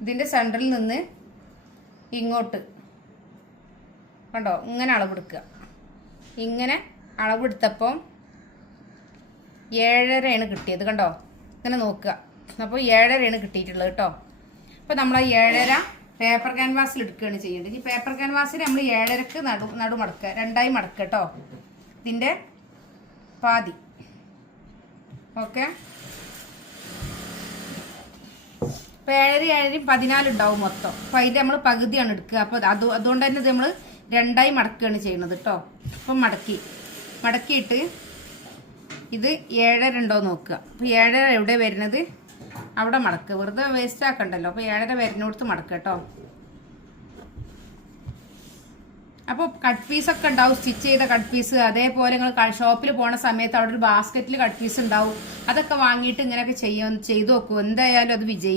ഇതിൻ്റെ സെൻറ്ററിൽ നിന്ന് ഇങ്ങോട്ട് കണ്ടോ ഇങ്ങനെ അളവെടുക്കുക. ഇങ്ങനെ അളവെടുത്തപ്പം 7.5 കിട്ടിയത് കണ്ടോ. ഇങ്ങനെ നോക്കുക. അപ്പോൾ 7.5 കിട്ടിയിട്ടുള്ളത് കേട്ടോ. അപ്പോൾ നമ്മൾ ആ 7.5 പേപ്പർ ക്യാൻവാസിൽ എടുക്കുകയാണ് ചെയ്യേണ്ടത്. ഈ പേപ്പർ ക്യാൻവാസിൽ നമ്മൾ 7.5ക്ക് നടു മടക്കുക, 2ആയി മടക്കുക കേട്ടോ. ഇതിൻ്റെ പാതി. ഓക്കെ. അപ്പോൾ 7.5 14 ഉണ്ടാവും മൊത്തം. അപ്പോൾ അതിൻ്റെ നമ്മൾ പകുതിയാണ് എടുക്കുക. അപ്പോൾ അതുകൊണ്ട് തന്നെ നമ്മൾ 2ആയി മടക്കുകയാണ് ചെയ്യുന്നത് കേട്ടോ. അപ്പം മടക്കിയിട്ട് ഇത് 7.5 ഉണ്ടോ നോക്കുക. അപ്പോൾ 7.5 എവിടെ വരുന്നത് അവിടെ മടക്കുക. വെറുതെ വേസ്റ്റ് ആക്കണ്ടല്ലോ. അപ്പോൾ 7.5 വരുന്നിടത്ത് മടക്കുക കേട്ടോ. അപ്പോൾ കട്ട് പീസൊക്കെ ഉണ്ടാവും, സ്റ്റിച്ച് ചെയ്ത കട്ട് പീസ്. അതേപോലെ നിങ്ങൾ ഷോപ്പിൽ പോണ സമയത്ത് അവിടെ ഒരു ബാസ്ക്കറ്റിൽ കട്ട് പീസ് ഉണ്ടാവും. അതൊക്കെ വാങ്ങിയിട്ട് ഇങ്ങനെയൊക്കെ ചെയ്തു നോക്കൂ. എന്തായാലും അത് വിജയിക്കും.